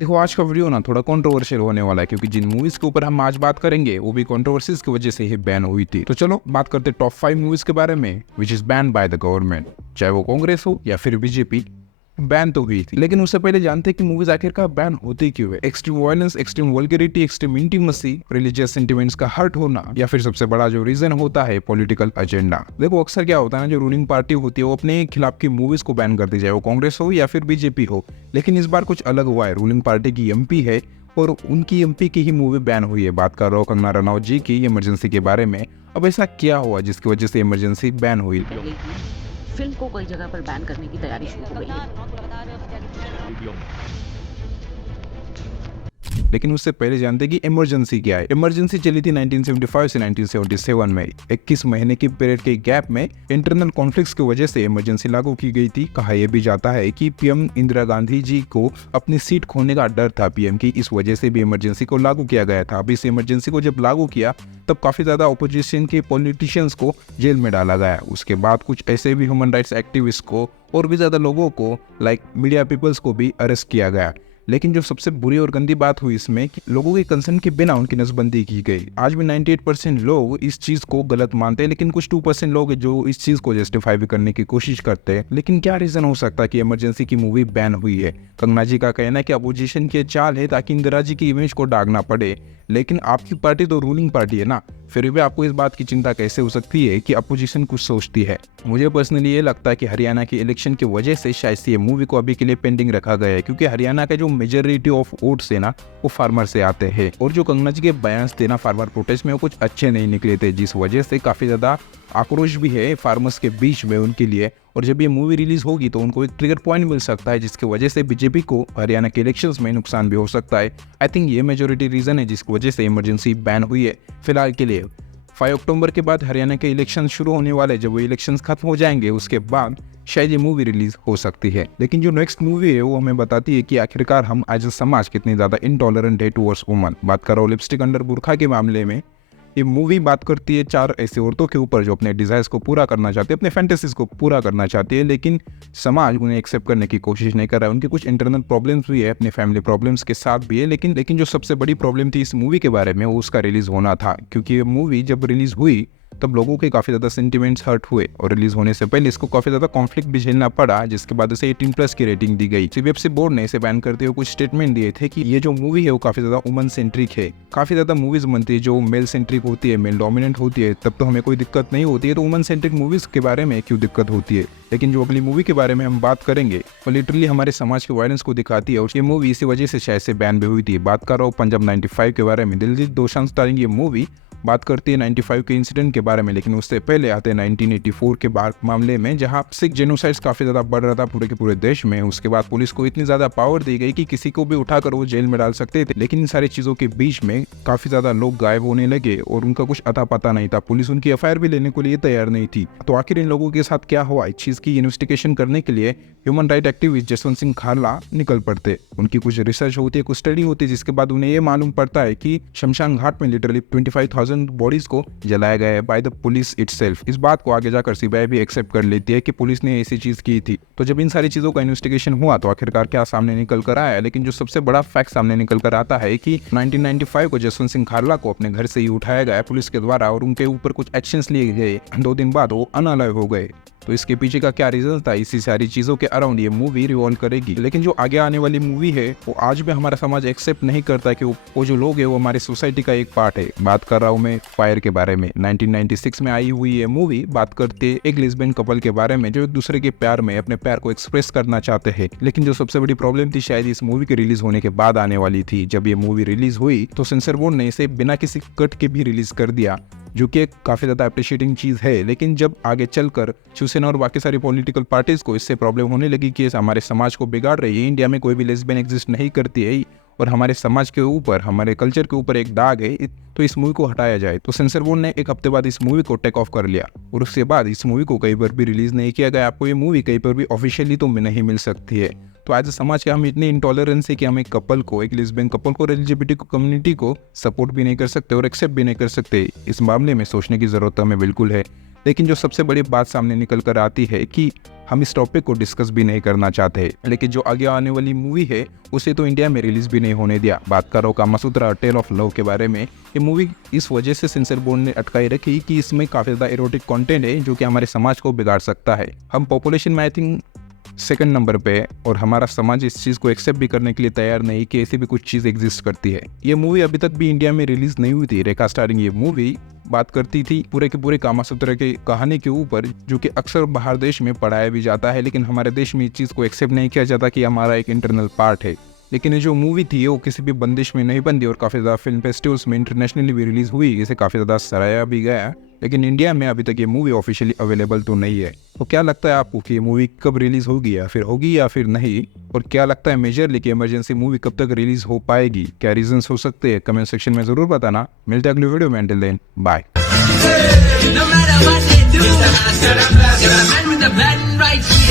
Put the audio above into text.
देखो, आज का वीडियो ना थोड़ा कंट्रोवर्शियल होने वाला है, क्योंकि जिन मूवीज के ऊपर हम आज बात करेंगे वो भी कंट्रोवर्सीज की वजह से ही बैन हुई थी। तो चलो बात करते टॉप 5 मूवीज के बारे में which is ban by the government, चाहे वो कांग्रेस हो या फिर बीजेपी। बैन तो हुई थी, लेकिन उससे पहले जानते हैं कि मूवीज आखिरकार बैन होती क्यों है। Extreme violence, extreme vulgarity, extreme intimacy, religious sentiments का हर्ट होना, या फिर सबसे बड़ा जो रीजन होता है पॉलिटिकल एजेंडा। देखो, अक्सर क्या होता है ना, जो रूलिंग पार्टी होती है वो अपने खिलाफ की मूवीज को बैन करती जाए, वो कांग्रेस हो या फिर बीजेपी हो। लेकिन इस बार कुछ अलग हुआ है। रूलिंग पार्टी की एमपी है और उनकी एमपी की ही मूवी बैन हुई है। बात कर रहा हूँ कंगना रनौत जी की इमरजेंसी के बारे में। अब ऐसा क्या हुआ जिसकी वजह से इमरजेंसी बैन हुई? फिल्म को कई जगह पर बैन करने की तैयारी शुरू हो गई है। लेकिन उससे पहले जानते हैं कि इमरजेंसी क्या है। इमरजेंसी चली थी 1975 से 1977 में। 21 महीने की पीरियड के गैप में इंटरनल कॉन्फ्लिक्ट्स की वजह से इमरजेंसी लागू की गई थी। कहा यह भी जाता है कि पीएम इंदिरा गांधी जी को अपनी सीट खोने का डर था पीएम की, इस वजह से भी इमरजेंसी को लागू किया गया था। अब इस इमरजेंसी को जब लागू किया तब काफी ज्यादा ऑपोजिशन के पॉलिटिशियंस को जेल में डाला गया। उसके बाद कुछ ऐसे भी ह्यूमन राइट्स एक्टिविस्ट को और भी ज्यादा लोगों को लाइक मीडिया पीपल्स को भी अरेस्ट किया गया। लेकिन जो सबसे बुरी और गंदी बात हुई इसमें कि लोगों के कंसर्न के बिना उनकी नसबंदी की गई। आज भी 98% लोग इस चीज को गलत मानते हैं, लेकिन कुछ 2% लोग जो इस चीज को जस्टिफाई भी करने की कोशिश करते हैं। लेकिन क्या रीजन हो सकता है कि इमरजेंसी की मूवी बैन हुई है? कंगना जी का कहना है कि अपोजिशन की चाल है ताकि इंदिरा जी की इमेज को दागना पड़े। लेकिन आपकी पार्टी तो रूलिंग पार्टी है ना, फिर भी आपको इस बात की चिंता कैसे हो सकती है कि अपोजिशन कुछ सोचती है? मुझे पर्सनली ये लगता है कि हरियाणा के इलेक्शन की वजह से शायद से ये मूवी को अभी के लिए पेंडिंग रखा गया है, क्योंकि हरियाणा का जो मेजोरिटी ऑफ वोट्स है ना वो फार्मर से आते हैं। और जो कंगना जी के बयान थे ना फार्मर प्रोटेस्ट में, वो कुछ अच्छे नहीं निकले थे, जिस वजह से काफी ज्यादा आक्रोश भी है फार्मर्स के बीच में उनके लिए। और जब ये मूवी रिलीज होगी तो उनको एक ट्रिगर पॉइंट मिल सकता है, जिसकी वजह से बीजेपी को हरियाणा के इलेक्शंस में नुकसान भी हो सकता है। आई थिंक ये मेजोरिटी रीजन है जिसकी वजह से इमरजेंसी बैन हुई है फिलहाल के लिए। 5 अक्टूबर के बाद हरियाणा के इलेक्शन शुरू होने वाले, जब वो इलेक्शन खत्म हो जाएंगे उसके बाद शायद ये मूवी रिलीज हो सकती है। लेकिन जो नेक्स्ट मूवी है वो हमें बताती है कि आखिरकार हम एज अ समाज कितनी ज्यादा इनटॉलरेंट है टुवर्ड्स वुमन। बात कर रहा हूँ लिपस्टिक अंडर बुरखा के मामले में। ये मूवी बात करती है 4 ऐसे औरतों के ऊपर जो अपने डिजायर्स को पूरा करना चाहती है, अपने फैंटेसीज को पूरा करना चाहती है, लेकिन समाज उन्हें एक्सेप्ट करने की कोशिश नहीं कर रहा है। उनकी कुछ इंटरनल प्रॉब्लम्स भी है, अपने फैमिली प्रॉब्लम्स के साथ भी है। लेकिन जो सबसे बड़ी प्रॉब्लम थी इस मूवी के बारे में वो उसका रिलीज होना था, क्योंकि ये मूवी जब रिलीज हुई तब लोगों के काफी ज्यादा सेंटिमेंट्स हर्ट हुए और रिलीज होने से पहले इसको काफी ज्यादा कॉन्फ्लिक्ट भी झेलना पड़ा, जिसके बाद इसे 18+ की रेटिंग दी गई। सीबीएफसी बोर्ड ने इसे बैन करते हुए कुछ स्टेटमेंट दिए थे कि ये जो मूवी है वो काफी ज्यादा वुमन सेंट्रिक है। काफी ज्यादा मूवीज बनती है जो मेल सेंट्रिक होती है, मेल डोमिनेंट होती है, तब तो हमें कोई दिक्कत नहीं होती है, तो वुमन सेंट्रिक मूवीज के बारे में क्यों दिक्कत होती है? लेकिन जो अगली मूवी के बारे में हम बात करेंगे वो लिटरली हमारे समाज के वायलेंस को दिखाती है, और ये मूवी इसी वजह से शायद से बैन भी हुई थी। बात कर रहा हूँ पंजाब 95 के बारे में। दिलजीत दोसांझ स्टारिंग ये मूवी बात करती है 95 के इंसिडेंट के बारे में, लेकिन उससे पहले आते हैं 1984 के बाद मामले में, जहां सिख जेनोसाइड्स काफी ज्यादा बढ़ रहा था पूरे के पूरे देश में। उसके बाद पुलिस को इतनी ज्यादा पावर दी गई कि किसी को भी उठाकर वो जेल में डाल सकते थे। लेकिन इन सारी चीजों के बीच में काफी ज्यादा लोग गायब होने लगे और उनका कुछ अता पता नहीं था। पुलिस उनकी एफआईआर भी लेने को लिए तैयार नहीं थी। तो आखिर इन लोगों के साथ क्या हुआ, इस चीज की इन्वेस्टिगेशन करने के लिए human right activist Jaswant Singh Khalra निकल पड़ते। उनकी कुछ रिसर्च होती है, कुछ स्टडी होती है, जिसके बाद उन्हें ये मालूम पड़ता है कि शमशान घाट में लिटरली 25,000 बॉडीज को जलाया गया है बाय द पुलिस इटसेल्फ। इस बात को आगे जाकर सीबीआई भी एक्सेप्ट कर लेती है कि पुलिस ने ऐसी चीज की थी। तो जब इन सारी चीजों का इन्वेस्टिगेशन हुआ तो आखिरकार क्या सामने निकल कर आया? लेकिन जो सबसे बड़ा फैक्ट सामने निकल कर आता है कि 1995 को जसवंत सिंह खारला को अपने घर से ही उठाया गया पुलिस के द्वारा और उनके ऊपर कुछ एक्शंस लिए गए। 2 दिन बाद वो अनअलाइव हो गए। तो इसके पीछे का क्या रीजन था, इसी सारी चीजों के अराउंड ये मूवी रिवॉल्व करेगी। लेकिन जो आगे आने वाली मूवी है वो आज भी हमारा समाज एक्सेप्ट नहीं करता कि वो जो लोग है वो हमारी सोसाइटी का एक पार्ट है। बात कर रहा हूँ मैं फायर के बारे में। 1996 में आई हुई ये मूवी बात करते एक लेस्बियन कपल के बारे में जो एक दूसरे के प्यार में अपने प्यार को एक्सप्रेस करना चाहते हैं। लेकिन जो सबसे बड़ी प्रॉब्लम थी शायद इस मूवी के रिलीज होने के बाद आने वाली थी। जब ये मूवी रिलीज हुई तो सेंसर बोर्ड ने इसे बिना किसी कट के भी रिलीज कर दिया, जो कि एक काफी ज्यादा अप्रिशिएटिंग चीज है। लेकिन जब आगे चलकर शिवसेना और बाकी सारी पॉलिटिकल पार्टीज को इससे प्रॉब्लम होने लगी कि हमारे समाज को बिगाड़ रही है, इंडिया में कोई भी लेस्बियन एग्जिस्ट नहीं करती है और हमारे समाज के ऊपर, हमारे कल्चर के ऊपर एक दाग है, तो इस मूवी को हटाया जाए। तो सेंसर बोर्ड ने एक हफ्ते बाद इस मूवी को टेक ऑफ कर लिया और उसके बाद इस मूवी को कहीं पर भी रिलीज नहीं किया गया। आपको ये मूवी कहीं पर भी ऑफिशियली तो नहीं मिल सकती है। तो एज अ समाज के हम इतने इंटॉलरेंस है कि हम एक कपल को, एक लेस्बियन कपल को, एलजीबीटी कम्युनिटी को सपोर्ट भी नहीं कर सकते और एक्सेप्ट भी नहीं कर सकते। इस मामले में सोचने की जरूरत हमें बिल्कुल है। लेकिन जो सबसे बड़ी बात सामने निकल कर आती है कि हम इस टॉपिक को डिस्कस भी नहीं करना चाहते, लेकिन जो आगे आने वाली मूवी है उसे तो इंडिया में रिलीज भी नहीं होने दिया। बात करो कामासूत्रा टेल ऑफ लव के बारे में। ये मूवी इस वजह से सेंसर बोर्ड ने अटकाई रखी कि इसमें काफ़ी ज़्यादा एरोटिक कंटेंट है जो कि हमारे समाज को बिगाड़ सकता है। हम पॉपुलेशन में आई थिंक सेकंड नंबर पे, और हमारा समाज इस चीज़ को एक्सेप्ट भी करने के लिए तैयार नहीं कि ऐसी भी कुछ चीज़ एग्जिस्ट करती है। ये मूवी अभी तक भी इंडिया में रिलीज नहीं हुई थी। रेखा स्टारिंग ये मूवी बात करती थी पूरे के पूरे कामासूत्रा की कहानी के ऊपर, जो कि अक्सर बाहर देश में पढ़ाया भी जाता है, लेकिन हमारे देश में इस चीज़ को एक्सेप्ट नहीं किया जाता कि हमारा एक इंटरनल पार्ट है। लेकिन ये जो मूवी थी वो किसी भी बंदिश में नहीं बंदी और काफ़ी ज़्यादा फिल्म फेस्टिवल्स में इंटरनेशनली भी रिलीज़ हुई, इसे काफ़ी ज़्यादा सराहा भी गया। लेकिन इंडिया में अभी तक ये मूवी ऑफिशियली अवेलेबल तो नहीं है। तो क्या लगता है आपको कि ये मूवी कब रिलीज़ होगी या फिर नहीं? और क्या लगता है मेजरली कि इमरजेंसी मूवी कब तक रिलीज़ हो पाएगी? क्या रीजंस हो सकते हैं? कमेंट सेक्शन में ज़रूर बताना। मिलते हैं अगली वीडियो में। Until then bye. No matter what they do, I'm with the band right here.